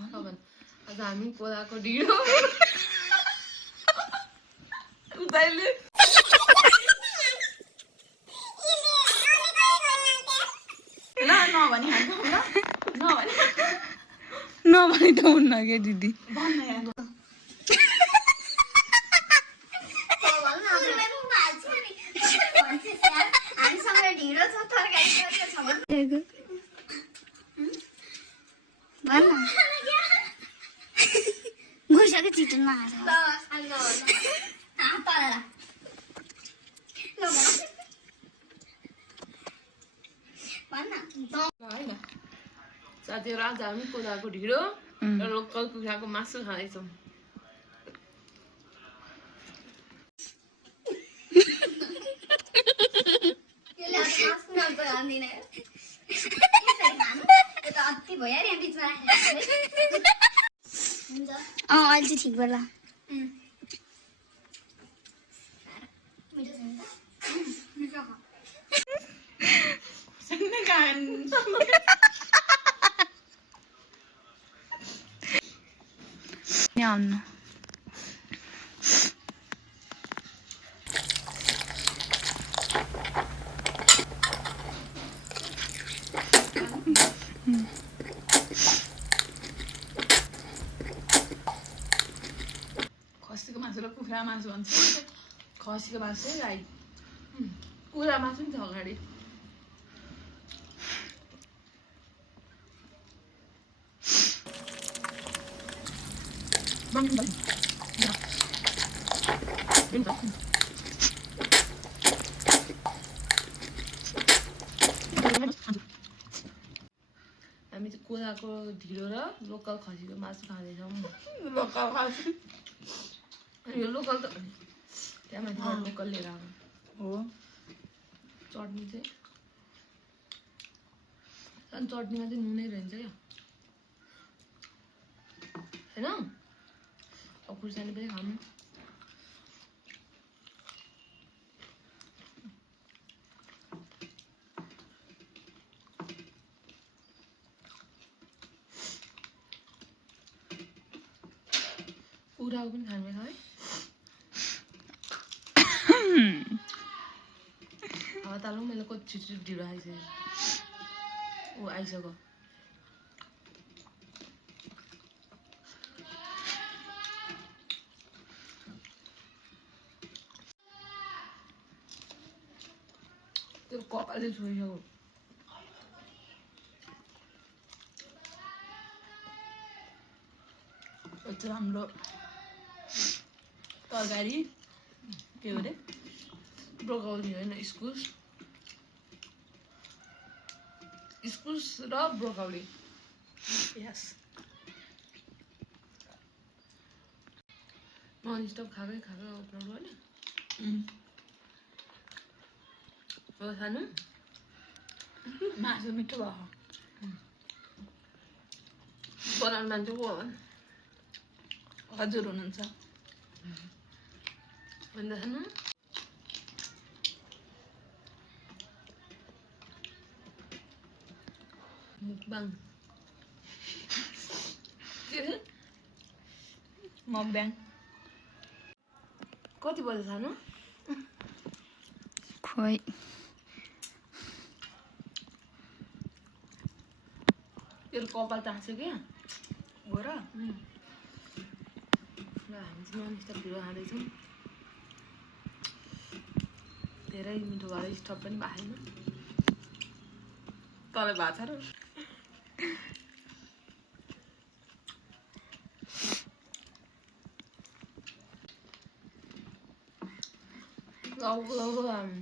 आज हामी कोलाको ढिँडो उताइले नभने त हुन्न के दिदी घुसेको चिटनमा साथीहरू आज हामी कोलाको ढिँडो र लोकल कुखुराको मासु खाँदैछौँ अहिले चाहिँ ठिक बेला आउनु खसीको मासु र कुखुरा मासु भन्छ खसीको मासु चाहिँ राई कुखुरा मासु पनि छ अगाडि हामी चाहिँ कोलाको ढिँडो र लोकल खसीको मासु खाँदैछौँ लोकल खसी यो लोकल त त्यहाँ माथि लोकल लिएर आएको हो चटनी चाहिँ अनि चटनीमा चाहिँ नुनै रहन्छ क्या होइन अब खुर्सानी पनि खानु कुखुराको पनि खानुपर्छ है हावा तालौँ मैले कति छिटो ढिँडो आइसक्यो ऊ आइसक्यो त्यो कपालले छोइसक्यो यो चाहिँ हाम्रो तरकारी के अरे ब्रोकौली होइन इस्कुस इस्कुस र ब्रोकौली यस नन स्टप खाएकै अपलोड गर्ने हो सानो मासु मिठो भयो बनाउने मान्छे को होला हजुर हुनुहुन्छ भन्दा सानो मुकबाङ के रे मकब्याङ कति बजे सानो खोइ तेरो कपाल टाँस्यो क्या हो र हामी चाहिँ नन स्टप ढिँडो खाँदैछौँ धेरै मिठो भएर स्टप पनि भएको छैन तँलाई भएको छ र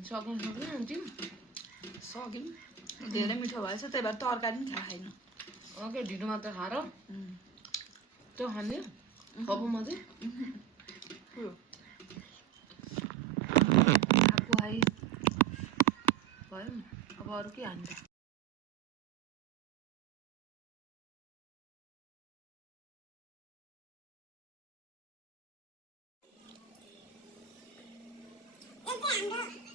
सक्नु सक्दैन तिमी सक्यौँ धेरै मिठो भएछ त्यही भएर तरकारी पनि खाएन ओके ढिँडो मात्र खाएर त्यो खाने अब म चाहिँ आएको आइ भयो नि अब अरू के हान्छ हाम्रो